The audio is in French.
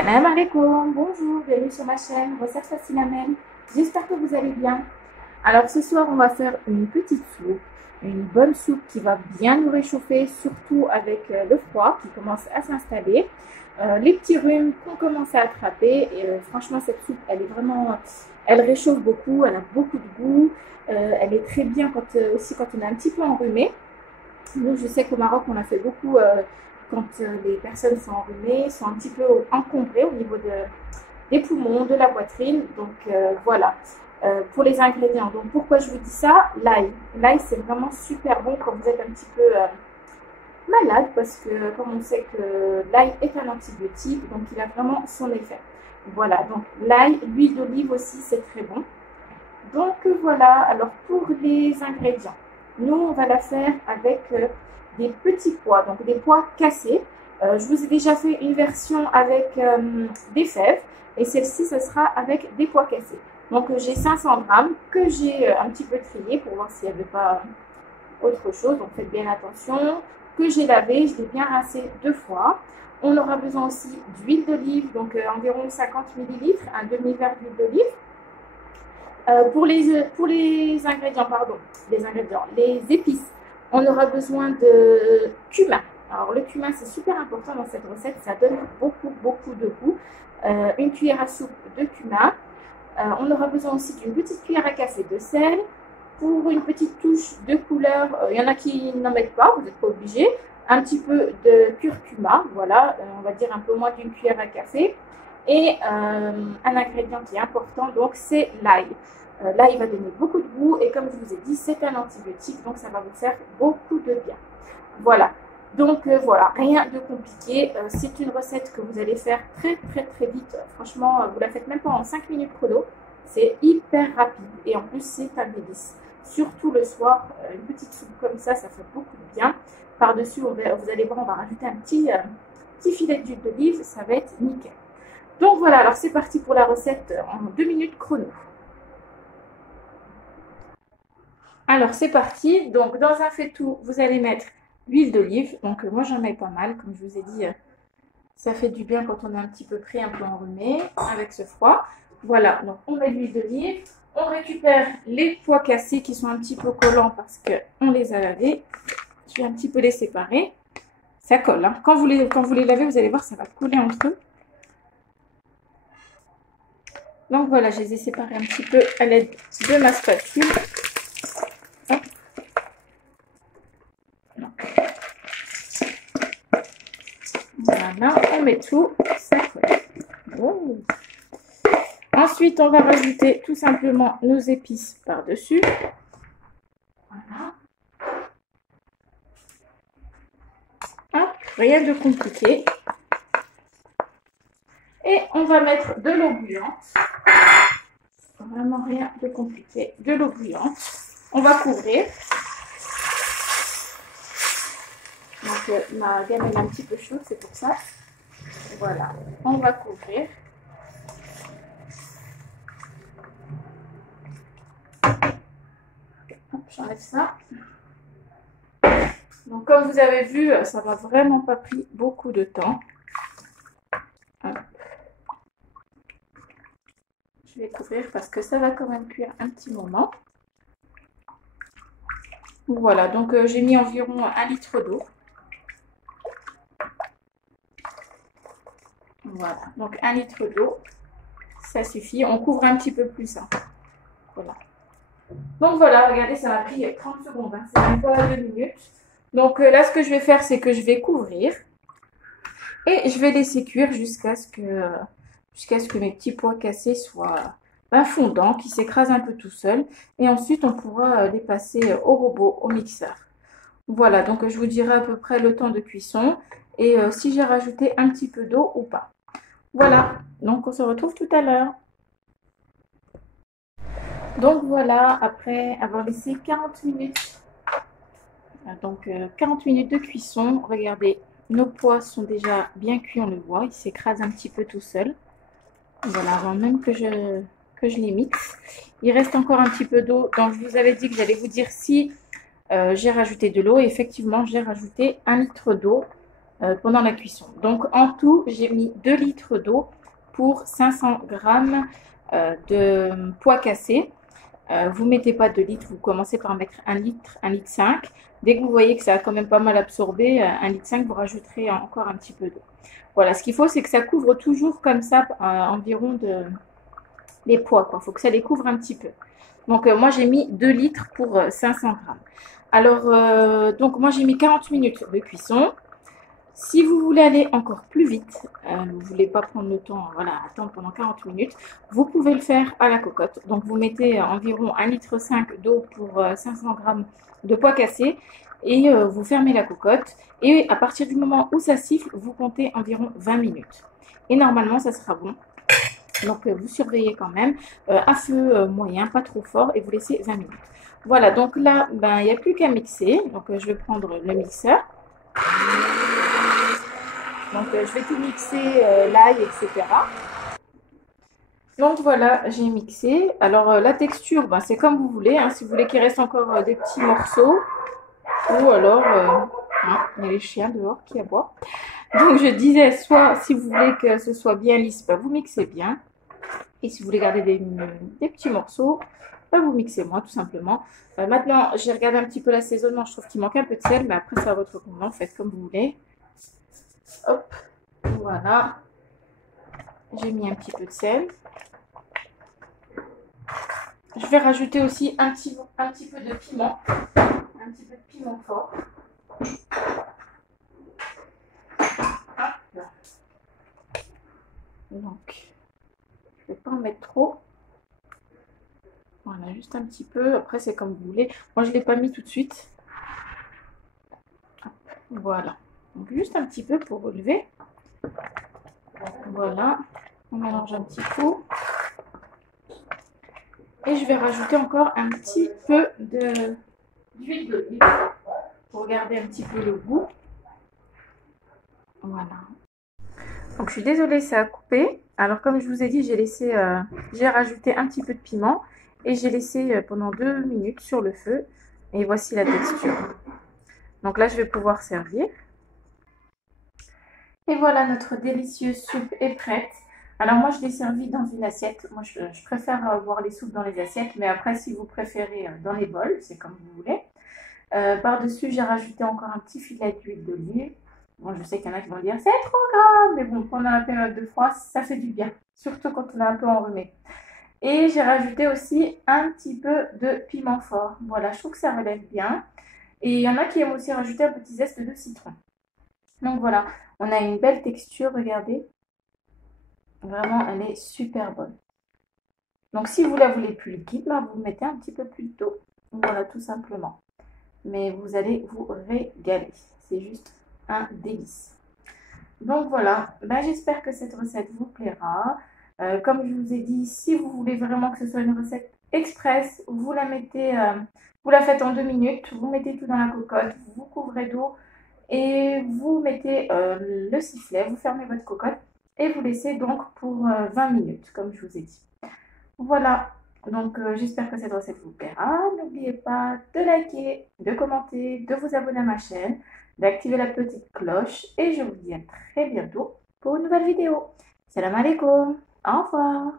Salam alaikum, bonjour, bienvenue sur ma chaîne Recettes Faciles Amel. J'espère que vous allez bien. Alors ce soir on va faire une petite soupe, une bonne soupe qui va bien nous réchauffer, surtout avec le froid qui commence à s'installer, les petits rhumes qu'on commence à attraper. Et franchement cette soupe elle est vraiment, elle réchauffe beaucoup, elle a beaucoup de goût, elle est très bien aussi quand on est un petit peu enrhumé. Nous je sais qu'au Maroc on a fait beaucoup quand les personnes sont enrhumées, sont un petit peu encombrées au niveau des poumons, de la poitrine. Donc voilà, pour les ingrédients. Donc pourquoi je vous dis ça? L'ail. L'ail, c'est vraiment super bon quand vous êtes un petit peu malade, parce que comme on sait que l'ail est un antibiotique, donc il a vraiment son effet. Voilà, donc l'ail, l'huile d'olive aussi, c'est très bon. Donc voilà, alors pour les ingrédients, nous on va la faire avec des petits pois, donc des pois cassés. Je vous ai déjà fait une version avec des fèves et celle-ci ce sera avec des pois cassés. Donc j'ai 500 grammes que j'ai un petit peu trié pour voir s'il n'y avait pas autre chose, donc faites bien attention, que j'ai lavé, je l'ai bien rincé 2 fois. On aura besoin aussi d'huile d'olive, donc environ 50 ml, un demi-verre d'huile d'olive. Pour les ingrédients, les épices, on aura besoin de cumin. Alors le cumin c'est super important dans cette recette, ça donne beaucoup de goût. Une cuillère à soupe de cumin. On aura besoin aussi d'une petite cuillère à café de sel. Pour une petite touche de couleur, il y en a qui n'en mettent pas, vous n'êtes pas obligé. Un petit peu de curcuma, voilà, on va dire un peu moins d'une cuillère à café. Et un ingrédient qui est important, donc c'est l'ail. L'ail va donner beaucoup de goût et comme je vous ai dit, c'est un antibiotique, donc ça va vous faire beaucoup de bien. Voilà, donc voilà, rien de compliqué. C'est une recette que vous allez faire très vite. Franchement, vous la faites même pas en 5 minutes chrono. C'est hyper rapide et en plus c'est un délice. Surtout le soir, une petite soupe comme ça fait beaucoup de bien. Par-dessus, vous allez voir, on va rajouter un petit filet d'huile d'olive, ça va être nickel. Donc voilà, alors c'est parti pour la recette en 2 minutes chrono. Alors c'est parti, donc dans un faitout, vous allez mettre l'huile d'olive. Donc moi j'en mets pas mal, comme je vous ai dit, ça fait du bien quand on est un petit peu pris, un peu enrhumé avec ce froid. Voilà, donc on met l'huile d'olive, on récupère les pois cassés qui sont un petit peu collants parce qu'on les a lavés. Je vais un petit peu les séparer. Ça colle, hein. Quand vous les lavez, vous allez voir, ça va couler entre eux. Donc voilà, je les ai séparés un petit peu à l'aide de ma spatule. Hop. Voilà, on met tout, ça colle. Oh. Ensuite, on va rajouter tout simplement nos épices par-dessus. Voilà. Hop, rien de compliqué. Et on va mettre de l'eau bouillante. Vraiment rien de compliqué. De l'eau bouillante. On va couvrir. Donc ma gamelle est un petit peu chaude, c'est pour ça. Voilà, on va couvrir. J'enlève ça. Donc comme vous avez vu, ça va vraiment pas pris beaucoup de temps. Hop. Je vais couvrir parce que ça va quand même cuire un petit moment. Voilà, donc j'ai mis environ 1 litre d'eau. Voilà, donc 1 litre d'eau, ça suffit. On couvre un petit peu plus. Hein. Voilà. Donc voilà, regardez, ça m'a pris 30 secondes. Hein. C'est même pas 2 minutes. Donc là, ce que je vais faire, c'est que je vais couvrir. Et je vais laisser cuire jusqu'à ce que mes petits pois cassés soient fondants, qu'ils s'écrasent un peu tout seul. Et ensuite, on pourra les passer au robot, au mixeur. Voilà, donc je vous dirai à peu près le temps de cuisson et si j'ai rajouté un petit peu d'eau ou pas. Voilà, donc on se retrouve tout à l'heure. Donc voilà, après avoir laissé 40 minutes, donc 40 minutes de cuisson, regardez, nos pois sont déjà bien cuits, on le voit, ils s'écrasent un petit peu tout seul. Voilà, avant même que je les mixe. Il reste encore un petit peu d'eau, donc je vous avais dit que j'allais vous dire si j'ai rajouté de l'eau. Et effectivement, j'ai rajouté 1 litre d'eau pendant la cuisson. Donc en tout, j'ai mis 2 litres d'eau pour 500 grammes de pois cassés. Vous ne mettez pas 2 litres, vous commencez par mettre 1 litre, 1 litre 5. Dès que vous voyez que ça a quand même pas mal absorbé, 1 litre 5, vous rajouterez encore un petit peu d'eau. Voilà, ce qu'il faut, c'est que ça couvre toujours comme ça environ les pois. Il faut que ça les couvre un petit peu. Donc moi, j'ai mis 2 litres pour 500 grammes. Alors, donc moi, j'ai mis 40 minutes de cuisson. Si vous voulez aller encore plus vite, vous ne voulez pas prendre le temps, voilà, attendre pendant 40 minutes, vous pouvez le faire à la cocotte. Donc vous mettez environ 1,5 litre d'eau pour 500 grammes de pois cassés et vous fermez la cocotte. Et à partir du moment où ça siffle, vous comptez environ 20 minutes. Et normalement, ça sera bon. Donc vous surveillez quand même à feu moyen, pas trop fort, et vous laissez 20 minutes. Voilà, donc là, ben, il n'y a plus qu'à mixer. Donc je vais prendre le mixeur. Donc je vais tout mixer, l'ail, etc. Donc voilà, j'ai mixé. Alors la texture, ben, c'est comme vous voulez. Hein, si vous voulez qu'il reste encore des petits morceaux. Ou alors, hein, il y a les chiens dehors qui aboient. Donc je disais, soit si vous voulez que ce soit bien lisse, ben, vous mixez bien. Et si vous voulez garder des petits morceaux, ben, vous mixez moins tout simplement. Maintenant, j'ai regardé un petit peu l'assaisonnement. Je trouve qu'il manque un peu de sel, mais après, c'est à votre convenance. Faites comme vous voulez. Hop, voilà. J'ai mis un petit peu de sel. Je vais rajouter aussi un petit peu de piment. Un petit peu de piment fort. Hop. Donc, je ne vais pas en mettre trop. Voilà, juste un petit peu. Après, c'est comme vous voulez. Moi, je ne l'ai pas mis tout de suite. Voilà. Donc, juste un petit peu pour relever. Voilà. On mélange un petit coup. Et je vais rajouter encore un petit peu d'huile d'olive pour garder un petit peu le goût. Voilà. Donc, je suis désolée, ça a coupé. Alors, comme je vous ai dit, j'ai rajouté un petit peu de piment et j'ai laissé pendant 2 minutes sur le feu. Et voici la texture. Donc là, je vais pouvoir servir. Et voilà, notre délicieuse soupe est prête. Alors moi, je l'ai servie dans une assiette. Moi, je préfère boire les soupes dans les assiettes. Mais après, si vous préférez dans les bols, c'est comme vous voulez. Par-dessus, j'ai rajouté encore un petit filet d'huile d'olive. Bon, je sais qu'il y en a qui vont dire, c'est trop gras. Mais bon, pendant la période de froid, ça fait du bien. Surtout quand on est un peu enrhumé. Et j'ai rajouté aussi un petit peu de piment fort. Voilà, je trouve que ça relève bien. Et il y en a qui aiment aussi rajouter un petit zeste de citron. Donc voilà, on a une belle texture, regardez. Vraiment, elle est super bonne. Donc si vous la voulez plus liquide, ben, vous mettez un petit peu plus d'eau. Voilà, tout simplement. Mais vous allez vous régaler. C'est juste un délice. Donc voilà, ben, j'espère que cette recette vous plaira. Comme je vous ai dit, si vous voulez vraiment que ce soit une recette express, vous la mettez, vous la faites en 2 minutes, vous mettez tout dans la cocotte, vous couvrez d'eau et vous mettez le sifflet, vous fermez votre cocotte et vous laissez donc pour 20 minutes, comme je vous ai dit. Voilà, donc j'espère que cette recette vous plaira. N'oubliez pas de liker, de commenter, de vous abonner à ma chaîne, d'activer la petite cloche et je vous dis à très bientôt pour une nouvelle vidéo. Salam alaikum, au revoir.